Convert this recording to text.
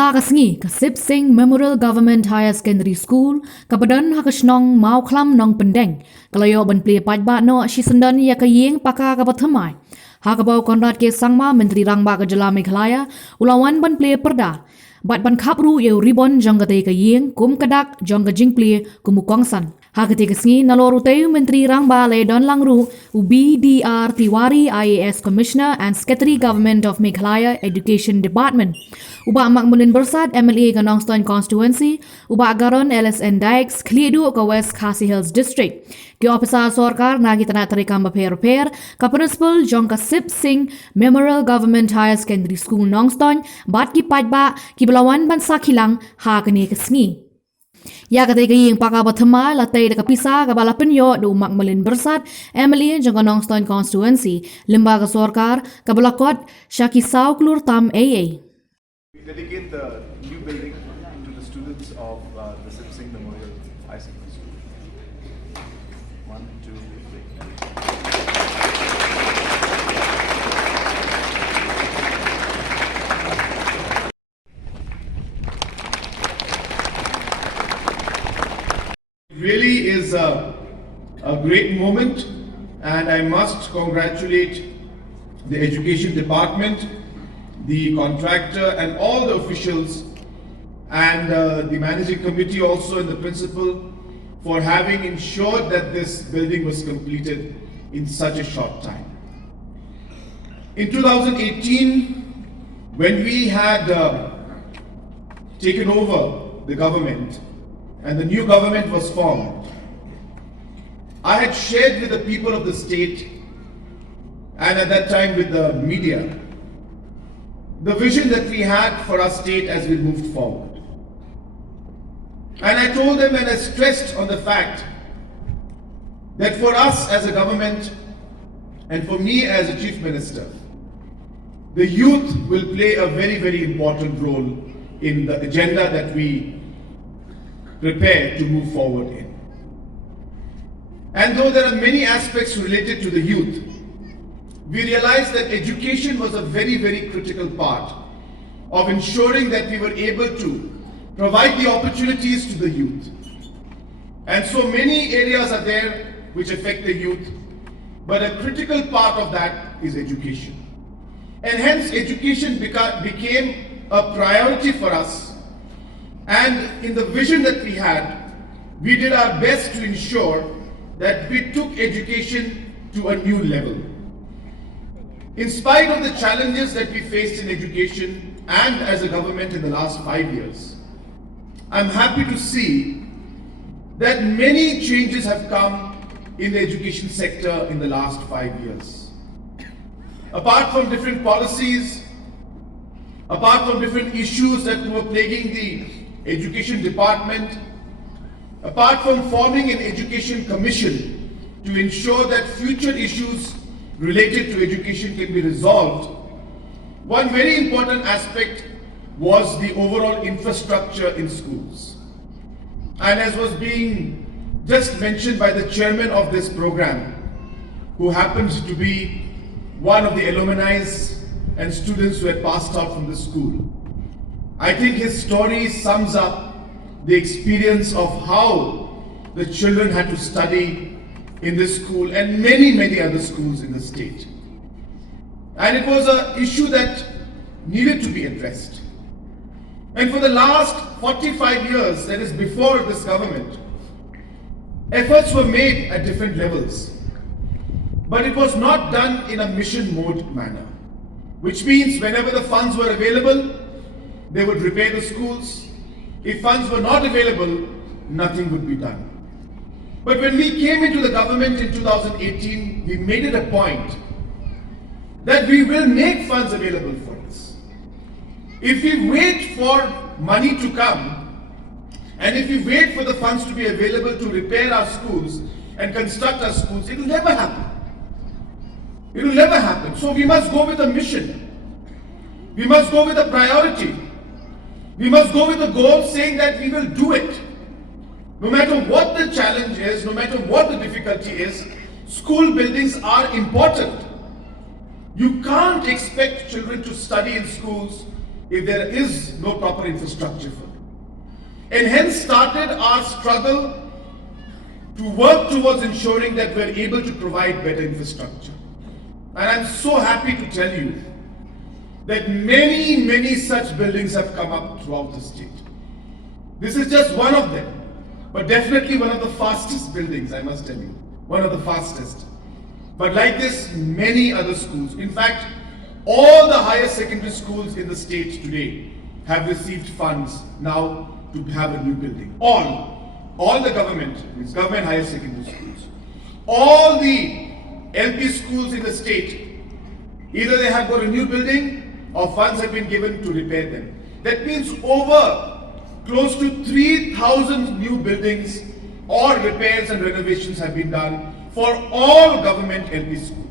Da Sngi, Singh Memorial Government Higher Secondary School, Kabadan Hakashnong Mau Klam Nong Pendeng, Kalayo Ban Plie Pajba no Shisandan ya Ïing Paka Kabat Thymmai. Hakabau Konrad ke Sangma Menteri Rangba ke Jylla Meghalaya, ulawan Ban Plie Perda. Bat ban kapru ye ribon jong kate ke Ïing kum kadak jong ke jing plie kumukongsan. Hakati ke Sngi naloru teu Menteri Rangba le don langru ubi DR Tiwari IAS Commissioner and Secretary Government of Meghalaya Education Department. Uba Mak Mulin Bersat MLA ke Nongstoiñ Constituency, uba Garon LSN Dykes Klidu ke West Khasi Hills District. Ke officer sorkar nagi tanah terikam repair ke Principal Jong ke Singh Memorial Government Higher Secondary School Nongstoiñ bat ki pajba ki belawan ban sakilang ha kene ke Sngi. Ya kata ke Ïing Paka Thymmai latai de kapisa ke bala penyo do Mak Mulin Bersat MLA Jong ke Nongstoiñ Constituency lembaga sorkar ke belakot Syakisau Klur Tam AA. We dedicate the new building to the students of the Singh Memorial High Secondary School. 1, 2, 3. It really is a great moment, and I must congratulate the Education Department, the contractor and all the officials and the managing committee also and the principal for having ensured that this building was completed in such a short time. In 2018, when we had taken over the government and the new government was formed, I had shared with the people of the state and at that time with the media the vision that we had for our state as we moved forward. And I told them and I stressed on the fact that for us as a government and for me as a chief minister, the youth will play a very, very important role in the agenda that we prepare to move forward in. And though there are many aspects related to the youth, we realized that education was a very, very critical part of ensuring that we were able to provide the opportunities to the youth. And so many areas are there which affect the youth, but a critical part of that is education. And hence education became a priority for us. And in the vision that we had, we did our best to ensure that we took education to a new level. In spite of the challenges that we faced in education and as a government in the last 5 years, I'm happy to see that many changes have come in the education sector in the last 5 years. Apart from different policies, apart from different issues that were plaguing the education department, apart from forming an education commission to ensure that future issues related to education can be resolved, one very important aspect was the overall infrastructure in schools. And as was being just mentioned by the chairman of this program, who happens to be one of the alumni and students who had passed out from the school, I think his story sums up the experience of how the children had to study in this school and many, many other schools in the state. And it was an issue that needed to be addressed. And for the last 45 years, that is before this government, efforts were made at different levels. But it was not done in a mission mode manner, which means whenever the funds were available, they would repair the schools. If funds were not available, nothing would be done. But when we came into the government in 2018, we made it a point that we will make funds available for us. If we wait for money to come, and if we wait for the funds to be available to repair our schools and construct our schools, it will never happen. It will never happen. So we must go with a mission. We must go with a priority. We must go with a goal saying that we will do it. No matter what the challenge is, no matter what the difficulty is, school buildings are important. You can't expect children to study in schools if there is no proper infrastructure for it. And hence started our struggle to work towards ensuring that we're able to provide better infrastructure. And I'm so happy to tell you that many such buildings have come up throughout the state. This is just one of them, but definitely one of the fastest buildings, I must tell you. One of the fastest. But like this, many other schools. In fact, all the higher secondary schools in the state today have received funds now to have a new building. All the government higher secondary schools. All the LP schools in the state, either they have got a new building or funds have been given to repair them. That means over close to 3,000 new buildings or repairs and renovations have been done for all government LP schools.